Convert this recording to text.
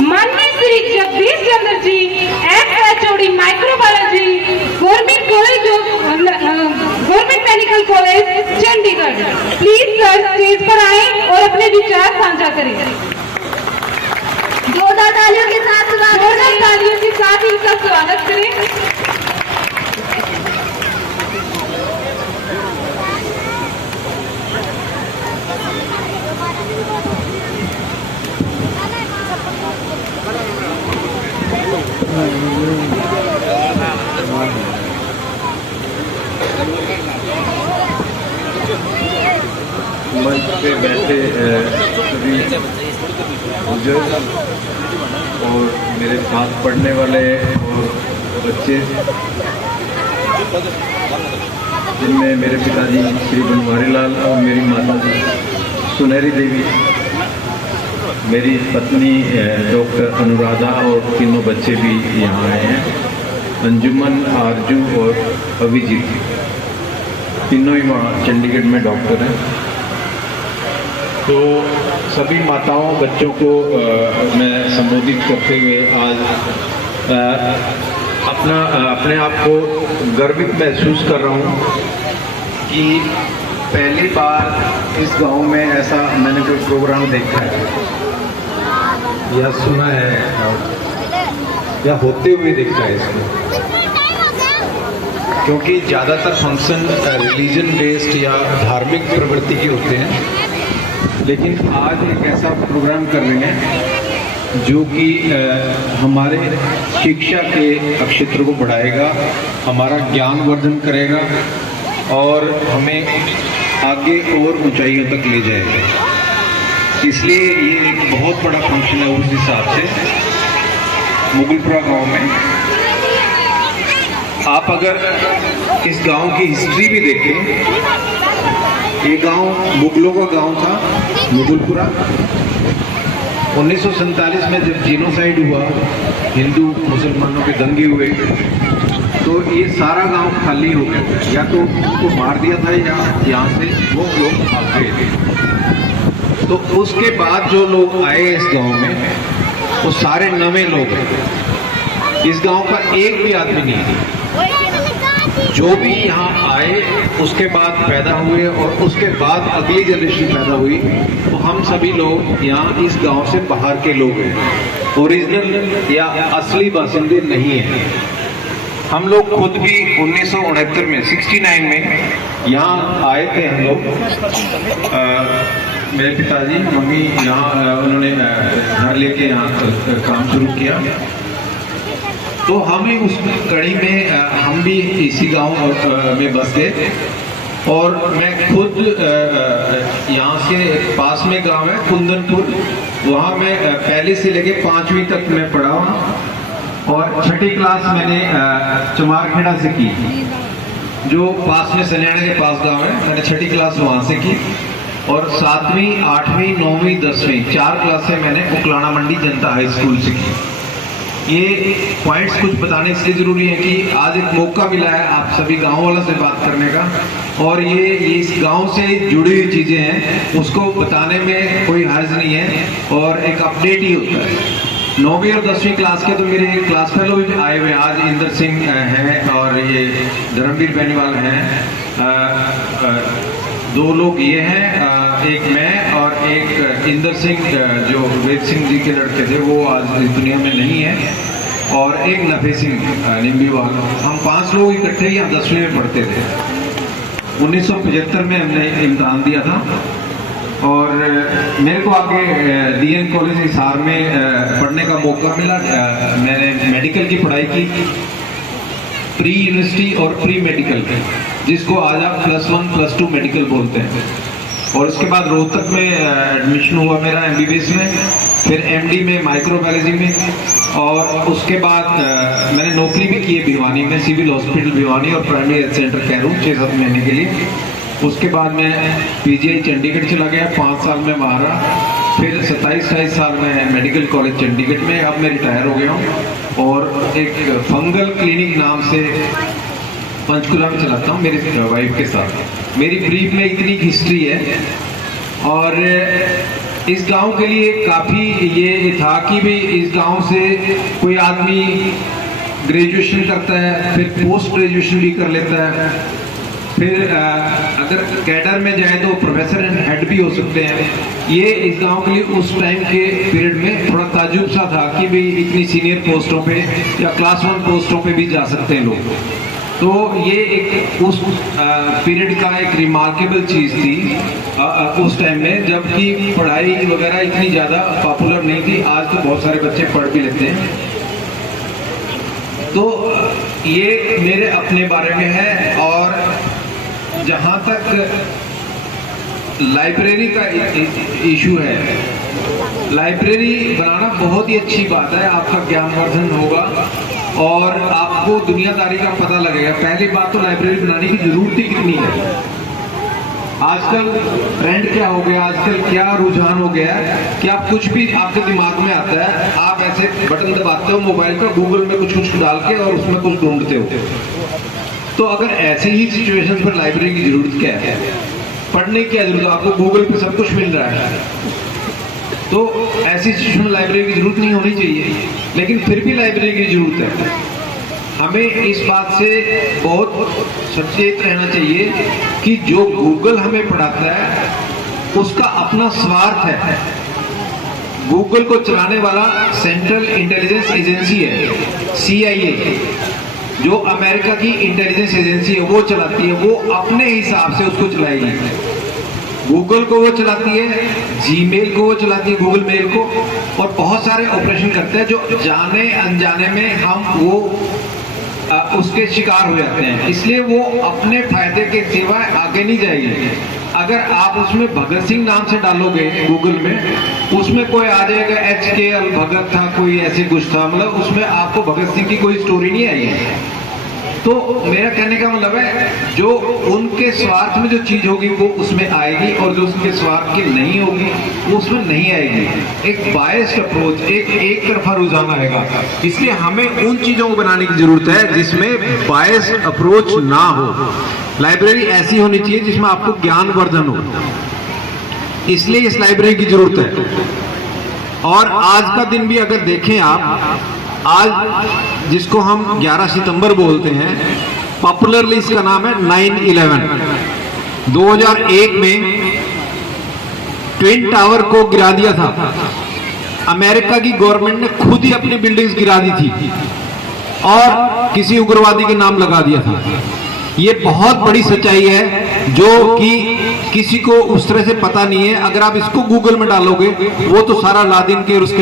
माननीय Shri Jagdish Chandra ji, FHOD. Microbiology, government medical college Chandigarh. Please sir stage पर आए और अपने विचार साझा करें। जोरदार तालियों के साथ इनका स्वागत करें। मंच पे बैठे सभी बुजुर्ग और मेरे साथ पढ़ने वाले और बच्चे, जिनमें मेरे पिताजी श्री बनवारी लाल और मेरी माता जी सुनहरी देवी, मेरी पत्नी डॉक्टर अनुराधा और तीनों बच्चे भी यहाँ आए हैं। अंजुमन, आरजू और अभिजीत तीनों ही वहाँ चंडीगढ़ में डॉक्टर हैं। तो सभी माताओं बच्चों को मैं संबोधित करते हुए आज अपने आप को गर्वित महसूस कर रहा हूँ कि पहली बार इस गांव में ऐसा मैंने कोई प्रोग्राम देखा है या सुना है या होते हुए देखा है इसमें, क्योंकि ज़्यादातर फंक्शन रिलीजन बेस्ड या धार्मिक प्रवृत्ति के होते हैं, लेकिन आज एक ऐसा प्रोग्राम कर रहे हैं जो कि हमारे शिक्षा के क्षेत्र को बढ़ाएगा, हमारा ज्ञान वर्धन करेगा और हमें आगे और ऊंचाइयों तक ले जाएगा। इसलिए ये एक बहुत बड़ा फंक्शन है उस हिसाब से। मुगलपुरा गांव में आप अगर इस गांव की हिस्ट्री भी देखें, ये गांव मुगलों का गांव था, मुगलपुरा। 1947 में जब जीनोसाइड हुआ, हिंदू मुसलमानों के दंगे हुए, तो ये सारा गांव खाली हो गया, या तो उनको मार दिया था या यहाँ से वो लोग भाग गए थे। तो उसके बाद जो लोग आए इस गांव में, वो सारे नवे लोग हैं। इस गांव का एक भी आदमी नहीं है। जो भी यहाँ आए उसके बाद पैदा हुए और उसके बाद अगली जनरेशन पैदा हुई, तो हम सभी लोग यहाँ इस गांव से बाहर के लोग हैं, ओरिजिनल या असली बासिंदे नहीं हैं। हम लोग खुद भी 1969 में 69 में यहाँ आए थे। हम लोग मेरे पिताजी मम्मी यहाँ उन्होंने घर लेके यहाँ काम शुरू किया, तो हम ही उस कड़ी में हम भी इसी गांव में बस गए। और मैं खुद यहाँ से पास में गांव है कुंदनपुर, वहाँ मैं पहली से लेके 5वीं तक मैं पढ़ा हूँ और 6ठी क्लास मैंने चमारखेड़ा से की, जो पास में सनैना के पास गांव है। मैंने 6ठी क्लास वहाँ से की और 7वीं 8वीं 9वीं 10वीं 4 क्लासें मैंने उकलाना मंडी जनता हाई स्कूल से की। ये पॉइंट्स कुछ बताने इसलिए जरूरी है कि आज एक मौका मिला है आप सभी गांव वालों से बात करने का, और ये इस गांव से जुड़ी हुई चीजें हैं, उसको बताने में कोई हर्ज नहीं है और एक अपडेट ही होता है। 9वीं और 10वीं क्लास के तो मेरे क्लास फेलो भी आए हुए, आज इंदर सिंह हैं और ये धर्मवीर बेनीवाल हैं। 2 लोग ये हैं, एक मैं और एक इंदर सिंह जो वेद सिंह जी के लड़के थे, वो आज इस दुनिया में नहीं है, और एक नफे सिंह निम्बीवाल। हम 5 लोग इकट्ठे ही 10वीं में पढ़ते थे। 1975 में हमने इम्तहान दिया था और मेरे को आगे DN कॉलेज हिसार में पढ़ने का मौका मिला। मैंने मेडिकल की पढ़ाई की, प्री यूनिवर्सिटी और प्री मेडिकल, जिसको आज आप +1 +2 मेडिकल बोलते हैं। और उसके बाद रोहतक में एडमिशन हुआ मेरा MBBS में, फिर MD में माइक्रोबायोलॉजी में, और उसके बाद मैंने नौकरी भी की है भिवानी में, सिविल हॉस्पिटल भिवानी और प्राइमरी हेल्थ सेंटर कैरू 6-7 महीने के लिए। उसके बाद मैं PGI चंडीगढ़ चला गया, 5 साल में वहाँ रहा। फिर 27-28 साल में मेडिकल कॉलेज चंडीगढ़ में, अब मैं रिटायर हो गया हूँ और एक फंगल क्लिनिक नाम से पंचकुला में चलाता हूँ मेरी वाइफ के साथ। मेरी ब्रीफ में इतनी हिस्ट्री है और इस गांव के लिए काफ़ी ये था कि भी इस गांव से कोई आदमी ग्रेजुएशन करता है, फिर पोस्ट ग्रेजुएशन भी कर लेता है, फिर अगर कैडर में जाए तो प्रोफेसर एंड हेड भी हो सकते हैं। ये इस गांव के लिए उस टाइम के पीरियड में थोड़ा ताजुब सा था कि भाई इतनी सीनियर पोस्टों पे या क्लास 1 पोस्टों पे भी जा सकते हैं लोग। तो ये एक उस पीरियड का एक रिमार्केबल चीज़ थी उस टाइम में, जबकि पढ़ाई वगैरह इतनी ज़्यादा पॉपुलर नहीं थी। आज तो बहुत सारे बच्चे पढ़ भी लेते हैं। तो ये मेरे अपने बारे में है। और जहाँ तक लाइब्रेरी का इशू है, लाइब्रेरी बनाना बहुत ही अच्छी बात है, आपका ज्ञानवर्धन होगा और आपको दुनियादारी का पता लगेगा। पहली बात तो लाइब्रेरी बनाने की जरूरत ही कितनी है। आजकल ट्रेंड क्या हो गया, आजकल क्या रुझान हो गया है कि आप कुछ भी आपके दिमाग में आता है, आप ऐसे बटन दबाते हो मोबाइल का, गूगल में कुछ डाल के और उसमें कुछ ढूंढते हो। तो अगर ऐसे ही सिचुएशन पर लाइब्रेरी की जरूरत क्या है? पढ़ने की क्या जरूरत है? आपको गूगल पे सब कुछ मिल रहा है। तो ऐसी सिचुएशन में लाइब्रेरी की जरूरत नहीं होनी चाहिए, लेकिन फिर भी लाइब्रेरी की जरूरत है। हमें इस बात से बहुत सचेत रहना चाहिए कि जो गूगल हमें पढ़ाता है उसका अपना स्वार्थ है। गूगल को चलाने वाला सेंट्रल इंटेलिजेंस एजेंसी है, CIA, जो अमेरिका की इंटेलिजेंस एजेंसी है, वो चलाती है। वो अपने हिसाब से उसको चलाएगी। गूगल को वो चलाती है, जीमेल को वो चलाती है, गूगल मेल को, और बहुत सारे ऑपरेशन करते हैं जो जाने अनजाने में हम वो उसके शिकार हो जाते हैं। इसलिए वो अपने फायदे के सिवाय आगे नहीं जाएगी। अगर आप उसमें भगत सिंह नाम से डालोगे गूगल में, उसमें कोई आ जाएगा HKL भगत था, कोई ऐसे कुछ था, मतलब उसमें आपको भगत सिंह की कोई स्टोरी नहीं आएगी। तो मेरा कहने का मतलब है, जो उनके स्वार्थ में जो चीज होगी वो उसमें आएगी, और जो उसके स्वार्थ की नहीं होगी वो उसमें नहीं आएगी। एक बायस्ड अप्रोच, एक तरफा रुझान आएगा। इसलिए हमें उन चीजों को बनाने की जरूरत है जिसमें बायस्ड अप्रोच ना हो। लाइब्रेरी ऐसी होनी चाहिए जिसमें आपको ज्ञानवर्धन हो, इसलिए इस लाइब्रेरी की जरूरत है। और आज का दिन भी अगर देखें आप, आज जिसको हम 11 सितंबर बोलते हैं, पॉपुलरली इसका नाम है 9/11। 2001 में ट्विन टावर को गिरा दिया था। अमेरिका की गवर्नमेंट ने खुद ही अपनी बिल्डिंग्स गिरा दी थी और किसी उग्रवादी के नाम लगा दिया था। ये बहुत बड़ी सच्चाई है जो कि किसी को उस तरह से पता नहीं है। अगर आप इसको गूगल में डालोगे, वो तो सारा लादिन के और उसके